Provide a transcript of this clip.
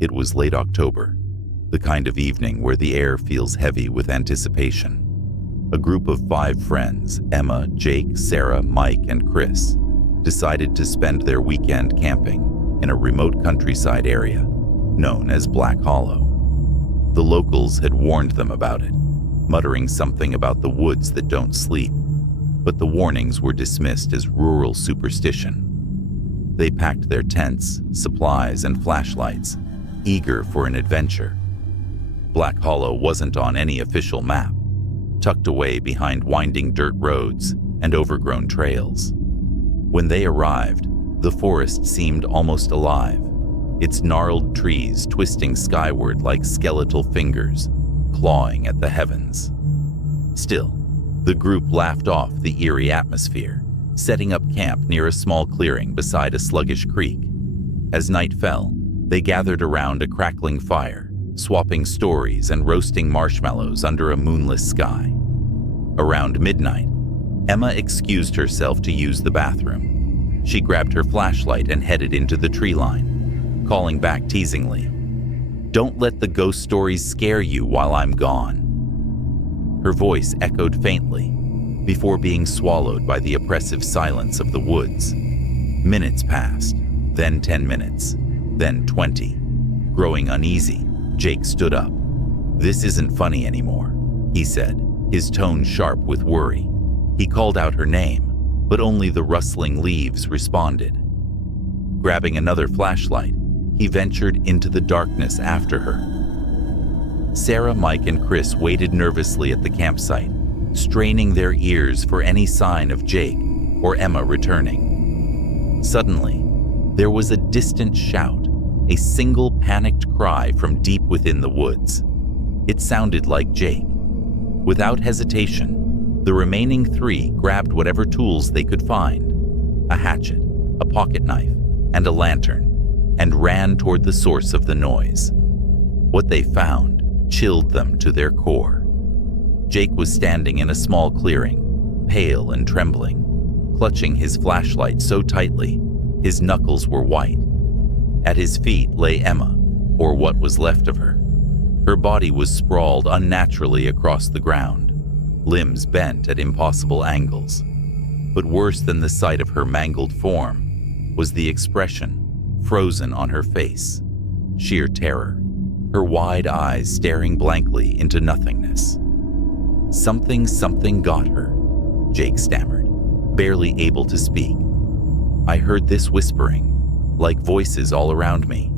It was late October, the kind of evening where the air feels heavy with anticipation. A group of 5 friends, Emma, Jake, Sarah, Mike, and Chris, decided to spend their weekend camping in a remote countryside area known as Black Hollow. The locals had warned them about it, muttering something about the woods that don't sleep, but the warnings were dismissed as rural superstition. They packed their tents, supplies, and flashlights, eager for an adventure. Black Hollow wasn't on any official map, tucked away behind winding dirt roads and overgrown trails. When they arrived, the forest seemed almost alive, its gnarled trees twisting skyward like skeletal fingers, clawing at the heavens. Still, the group laughed off the eerie atmosphere, setting up camp near a small clearing beside a sluggish creek. As night fell, they gathered around a crackling fire, swapping stories and roasting marshmallows under a moonless sky. Around midnight, Emma excused herself to use the bathroom. She grabbed her flashlight and headed into the tree line, calling back teasingly, "Don't let the ghost stories scare you while I'm gone." Her voice echoed faintly before being swallowed by the oppressive silence of the woods. Minutes passed, then 10 minutes, then 20. Growing uneasy, Jake stood up. "This isn't funny anymore," he said, his tone sharp with worry. He called out her name, but only the rustling leaves responded. Grabbing another flashlight, he ventured into the darkness after her. Sarah, Mike, and Chris waited nervously at the campsite, straining their ears for any sign of Jake or Emma returning. Suddenly, there was a distant shout, a single panicked cry from deep within the woods. It sounded like Jake. Without hesitation, the remaining 3 grabbed whatever tools they could find, a hatchet, a pocket knife, and a lantern, and ran toward the source of the noise. What they found chilled them to their core. Jake was standing in a small clearing, pale and trembling, clutching his flashlight so tightly his knuckles were white. At his feet lay Emma, or what was left of her. Her body was sprawled unnaturally across the ground, limbs bent at impossible angles. But worse than the sight of her mangled form was the expression frozen on her face, sheer terror, her wide eyes staring blankly into nothingness. Something got her," Jake stammered, barely able to speak. "I heard this whispering, like voices all around me.